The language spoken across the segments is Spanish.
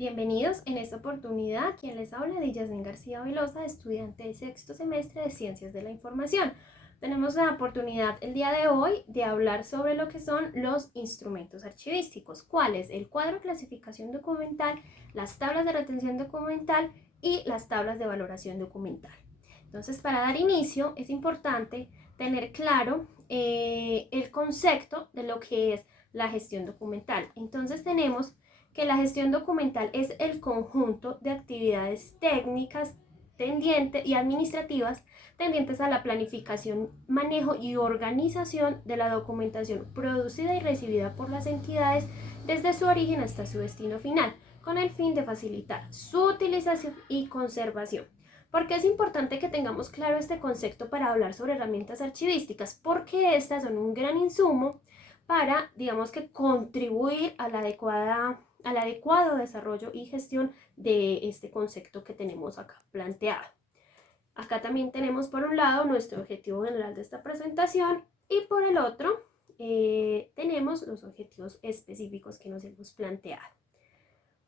Bienvenidos. En esta oportunidad, quien les habla de Yasmin García Velosa, estudiante de sexto semestre de Ciencias de la Información. Tenemos la oportunidad el día de hoy de hablar sobre lo que son los instrumentos archivísticos, cuáles: el cuadro de clasificación documental, las tablas de retención documental y las tablas de valoración documental. Entonces, para dar inicio, es importante tener claro el concepto de lo que es la gestión documental. Entonces, tenemos que la gestión documental es el conjunto de actividades técnicas y administrativas tendientes a la planificación, manejo y organización de la documentación producida y recibida por las entidades desde su origen hasta su destino final, con el fin de facilitar su utilización y conservación. ¿Por qué es importante que tengamos claro este concepto para hablar sobre herramientas archivísticas? Porque estas son un gran insumo para, digamos, que contribuir al adecuado desarrollo y gestión de este concepto que tenemos acá planteado. Acá también tenemos por un lado nuestro objetivo general de esta presentación y por el otro tenemos los objetivos específicos que nos hemos planteado.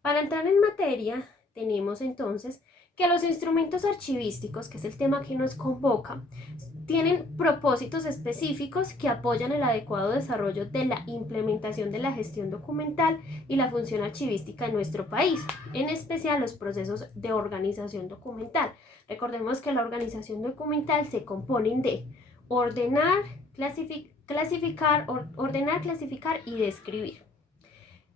Para entrar en materia, tenemos entonces que los instrumentos archivísticos, que es el tema que nos convoca, tienen propósitos específicos que apoyan el adecuado desarrollo de la implementación de la gestión documental y la función archivística en nuestro país, en especial los procesos de organización documental. Recordemos que la organización documental se compone de ordenar, clasificar y describir.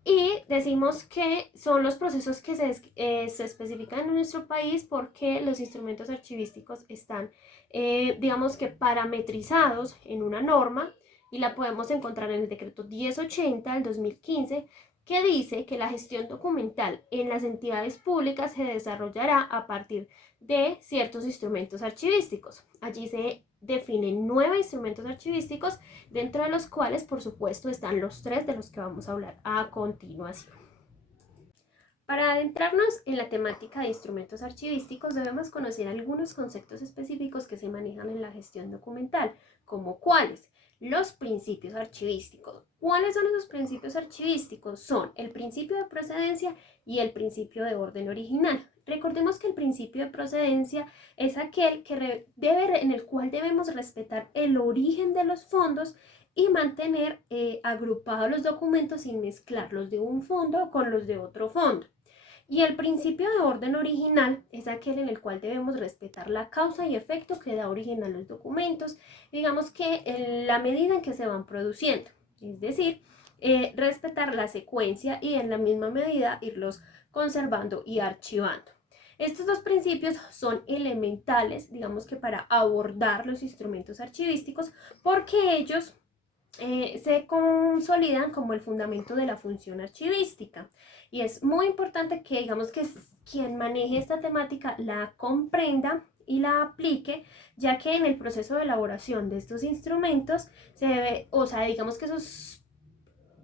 Y decimos que son los procesos que se especifican en nuestro país porque los instrumentos archivísticos están, digamos que parametrizados en una norma y la podemos encontrar en el decreto 1080 del 2015, que dice que la gestión documental en las entidades públicas se desarrollará a partir de ciertos instrumentos archivísticos. Allí se definen 9 instrumentos archivísticos, dentro de los cuales, por supuesto, están los 3 de los que vamos a hablar a continuación. Para adentrarnos en la temática de instrumentos archivísticos, debemos conocer algunos conceptos específicos que se manejan en la gestión documental, como cuáles: los principios archivísticos. ¿Cuáles son esos principios archivísticos? Son el principio de procedencia y el principio de orden original. Recordemos que el principio de procedencia es aquel en el cual debemos respetar el origen de los fondos y mantener agrupados los documentos sin mezclarlos de un fondo con los de otro fondo. Y el principio de orden original es aquel en el cual debemos respetar la causa y efecto que da origen a los documentos, digamos que en la medida en que se van produciendo, es decir, respetar la secuencia y en la misma medida irlos conservando y archivando. Estos dos principios son elementales, digamos que para abordar los instrumentos archivísticos, porque ellos se consolidan como el fundamento de la función archivística. Y es muy importante que, digamos, que quien maneje esta temática la comprenda y la aplique, ya que en el proceso de elaboración de estos instrumentos se debe, digamos que esos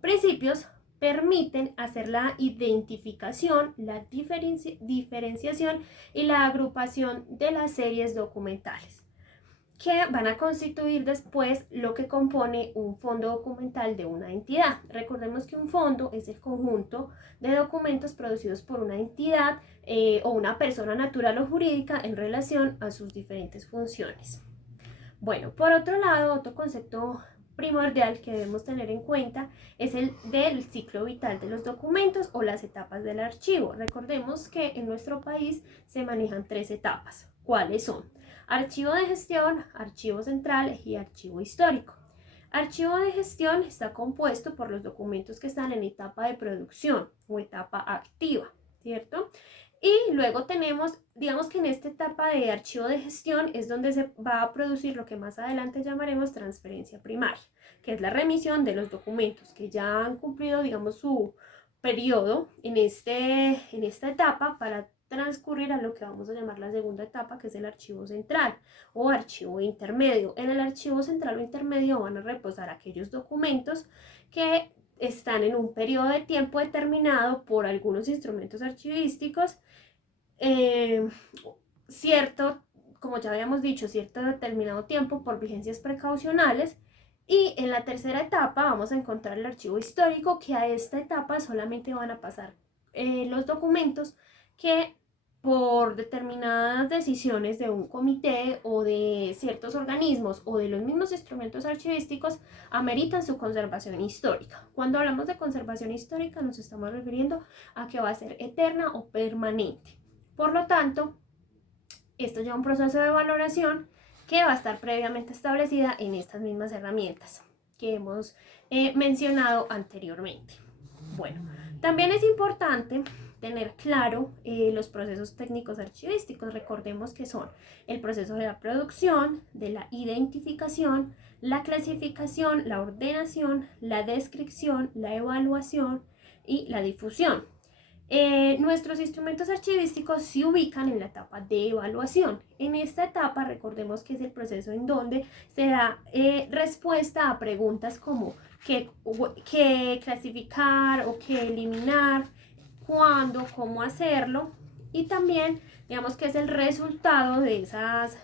principios permiten hacer la identificación, la diferenciación y la agrupación de las series documentales, que van a constituir después lo que compone un fondo documental de una entidad. Recordemos que un fondo es el conjunto de documentos producidos por una entidad o una persona natural o jurídica en relación a sus diferentes funciones. Bueno, por otro lado, otro concepto primordial que debemos tener en cuenta es el del ciclo vital de los documentos o las etapas del archivo. Recordemos que en nuestro país se manejan 3 etapas. ¿Cuáles son? Archivo de gestión, archivo central y archivo histórico. Archivo de gestión está compuesto por los documentos que están en etapa de producción o etapa activa, ¿cierto? Y luego tenemos, digamos que en esta etapa de archivo de gestión es donde se va a producir lo que más adelante llamaremos transferencia primaria, que es la remisión de los documentos que ya han cumplido, digamos, su periodo en esta etapa para transcurrir a lo que vamos a llamar la segunda etapa, que es el archivo central o archivo intermedio. En el archivo central o intermedio van a reposar aquellos documentos que están en un periodo de tiempo determinado por algunos instrumentos archivísticos, cierto, como ya habíamos dicho, cierto determinado tiempo por vigencias precaucionales. Y en la tercera etapa vamos a encontrar el archivo histórico, que a esta etapa solamente van a pasar los documentos que por determinadas decisiones de un comité o de ciertos organismos o de los mismos instrumentos archivísticos ameritan su conservación histórica. Cuando hablamos de conservación histórica nos estamos refiriendo a que va a ser eterna o permanente. Por lo tanto, esto lleva un proceso de valoración que va a estar previamente establecida en estas mismas herramientas que hemos mencionado anteriormente. Bueno, también es importante tener claro los procesos técnicos archivísticos. Recordemos que son el proceso de la producción, de la identificación, la clasificación, la ordenación, la descripción, la evaluación y la difusión. Nuestros instrumentos archivísticos se ubican en la etapa de evaluación. En esta etapa, recordemos que es el proceso en donde se da respuesta a preguntas como qué clasificar o qué eliminar, cuándo, cómo hacerlo, y también digamos que es el resultado de esas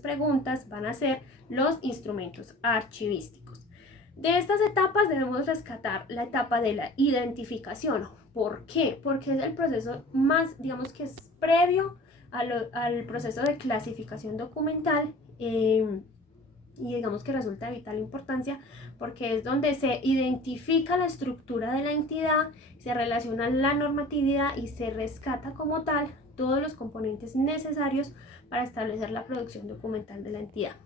preguntas van a ser los instrumentos archivísticos. De estas etapas debemos rescatar la etapa de la identificación. ¿Por qué? Porque es el proceso más, digamos que es previo al proceso de clasificación documental y digamos que resulta de vital importancia porque es donde se identifica la estructura de la entidad, se relaciona la normatividad y se rescata como tal todos los componentes necesarios para establecer la producción documental de la entidad.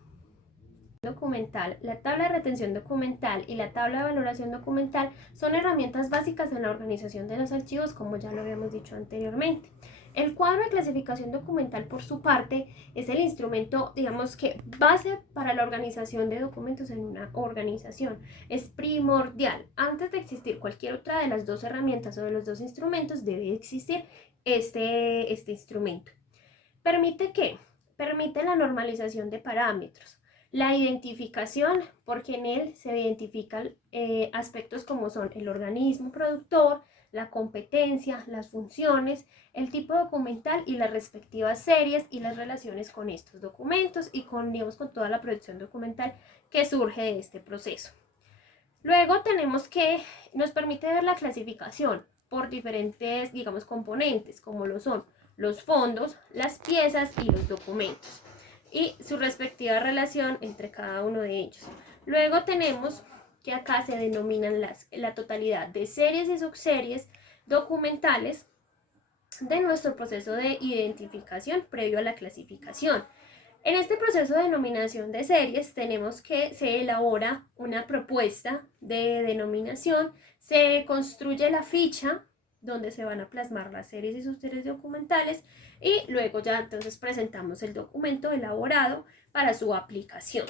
Documental, la tabla de retención documental y la tabla de valoración documental son herramientas básicas en la organización de los archivos, como ya lo habíamos dicho anteriormente. El cuadro de clasificación documental, por su parte, es el instrumento, digamos que base para la organización de documentos en una organización. Es primordial. Antes de existir cualquier otra de las dos herramientas o de los dos instrumentos, debe existir este instrumento. ¿Permite qué? Permite la normalización de parámetros. La identificación, porque en él se identifican aspectos como son el organismo productor, la competencia, las funciones, el tipo documental y las respectivas series y las relaciones con estos documentos y con, digamos, con toda la producción documental que surge de este proceso. Luego tenemos que nos permite ver la clasificación por diferentes, digamos, componentes, como lo son los fondos, las piezas y los documentos, y su respectiva relación entre cada uno de ellos. Luego tenemos que acá se denominan la totalidad de series y subseries documentales de nuestro proceso de identificación previo a la clasificación. En este proceso de denominación de series tenemos que se elabora una propuesta de denominación, se construye la ficha donde se van a plasmar las series y subseries documentales y luego ya entonces presentamos el documento elaborado para su aplicación.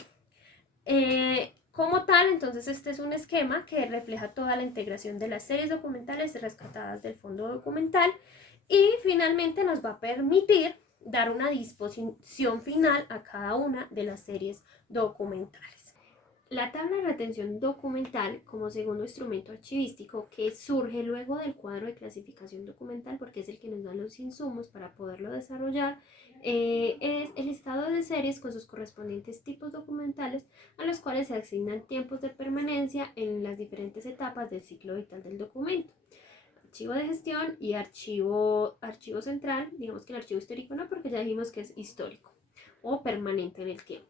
Como tal, entonces este es un esquema que refleja toda la integración de las series documentales rescatadas del fondo documental y finalmente nos va a permitir dar una disposición final a cada una de las series documentales. La tabla de retención documental como segundo instrumento archivístico que surge luego del cuadro de clasificación documental porque es el que nos da los insumos para poderlo desarrollar, es el listado de series con sus correspondientes tipos documentales a los cuales se asignan tiempos de permanencia en las diferentes etapas del ciclo vital del documento. Archivo de gestión y archivo central, digamos que el archivo histórico no, porque ya dijimos que es histórico o permanente en el tiempo.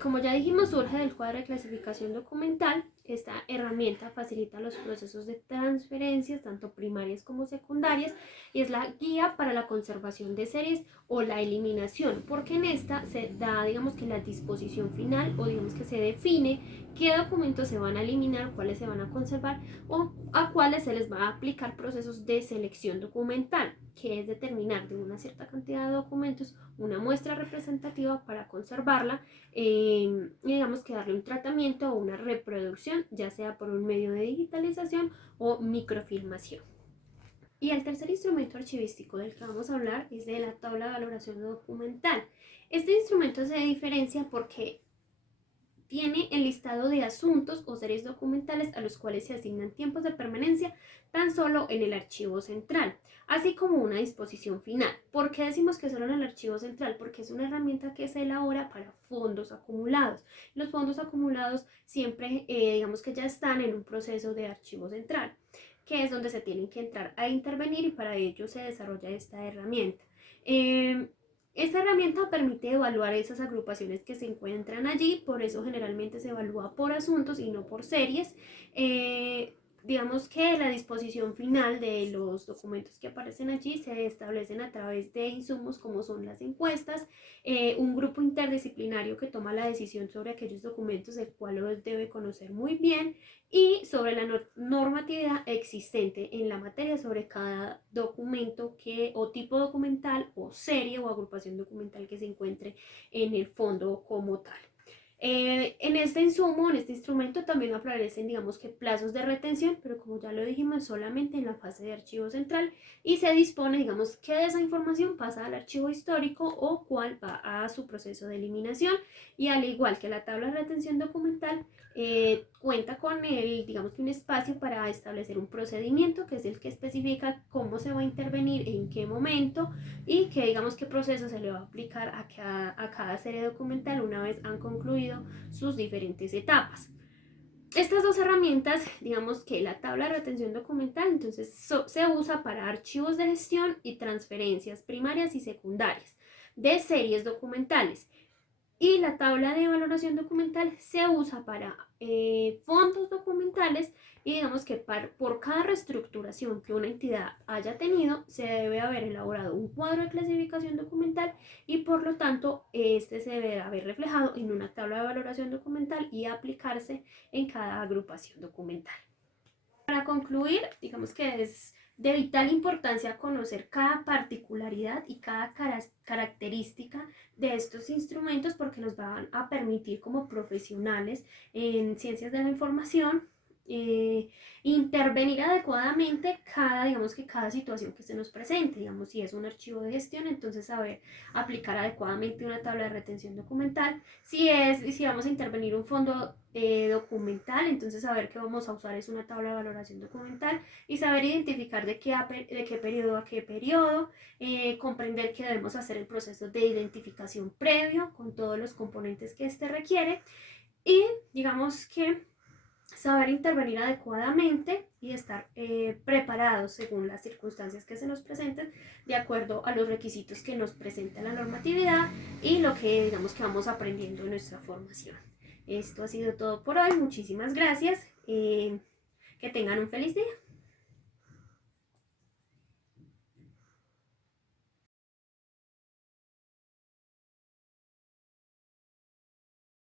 Como ya dijimos, surge del cuadro de clasificación documental. Esta herramienta facilita los procesos de transferencias, tanto primarias como secundarias, y es la guía para la conservación de series o la eliminación, porque en esta se da, digamos que la disposición final, o digamos que se define qué documentos se van a eliminar, cuáles se van a conservar, o a cuáles se les va a aplicar procesos de selección documental, que es determinar de una cierta cantidad de documentos una muestra representativa para conservarla y digamos que darle un tratamiento o una reproducción, ya sea por un medio de digitalización o microfilmación. Y el tercer instrumento archivístico del que vamos a hablar es de la tabla de valoración documental. Este instrumento se diferencia porque tiene el listado de asuntos o series documentales a los cuales se asignan tiempos de permanencia tan solo en el archivo central, así como una disposición final. ¿Por qué decimos que solo en el archivo central? Porque es una herramienta que se elabora para fondos acumulados. Los fondos acumulados siempre, digamos que ya están en un proceso de archivo central. que es donde se tienen que entrar a intervenir y para ello se desarrolla esta herramienta. Esta herramienta permite evaluar esas agrupaciones que se encuentran allí, por eso generalmente se evalúa por asuntos y no por series. Digamos que la disposición final de los documentos que aparecen allí se establecen a través de insumos como son las encuestas, un grupo interdisciplinario que toma la decisión sobre aquellos documentos el cual los debe conocer muy bien y sobre la normatividad existente en la materia sobre cada documento o tipo documental o serie o agrupación documental que se encuentre en el fondo como tal. En este insumo, en este instrumento también aparecen, digamos que plazos de retención, pero como ya lo dijimos, solamente en la fase de archivo central y se dispone, digamos, que de esa información pasa al archivo histórico o cuál va a su proceso de eliminación y al igual que la tabla de retención documental, cuenta con digamos que un espacio para establecer un procedimiento que es el que especifica cómo se va a intervenir, en qué momento y que digamos qué proceso se le va a aplicar a cada serie documental una vez han concluido sus diferentes etapas. Estas dos herramientas, digamos que la tabla de retención documental, entonces se usa para archivos de gestión y transferencias primarias y secundarias de series documentales. Y la tabla de valoración documental se usa para fondos documentales y digamos que por cada reestructuración que una entidad haya tenido se debe haber elaborado un cuadro de clasificación documental y por lo tanto este se debe haber reflejado en una tabla de valoración documental y aplicarse en cada agrupación documental. Para concluir, digamos que es de vital importancia conocer cada particularidad y cada característica de estos instrumentos porque nos van a permitir como profesionales en ciencias de la información intervenir adecuadamente digamos que cada situación que se nos presente, digamos si es un archivo de gestión, entonces saber aplicar adecuadamente una tabla de retención documental, si vamos a intervenir un fondo documental, entonces saber que vamos a usar es una tabla de valoración documental y saber identificar de qué periodo a qué periodo, comprender que debemos hacer el proceso de identificación previo con todos los componentes que este requiere y digamos que saber intervenir adecuadamente y estar preparados según las circunstancias que se nos presenten de acuerdo a los requisitos que nos presenta la normatividad y lo que digamos que vamos aprendiendo en nuestra formación. Esto ha sido todo por hoy, muchísimas gracias, que tengan un feliz día.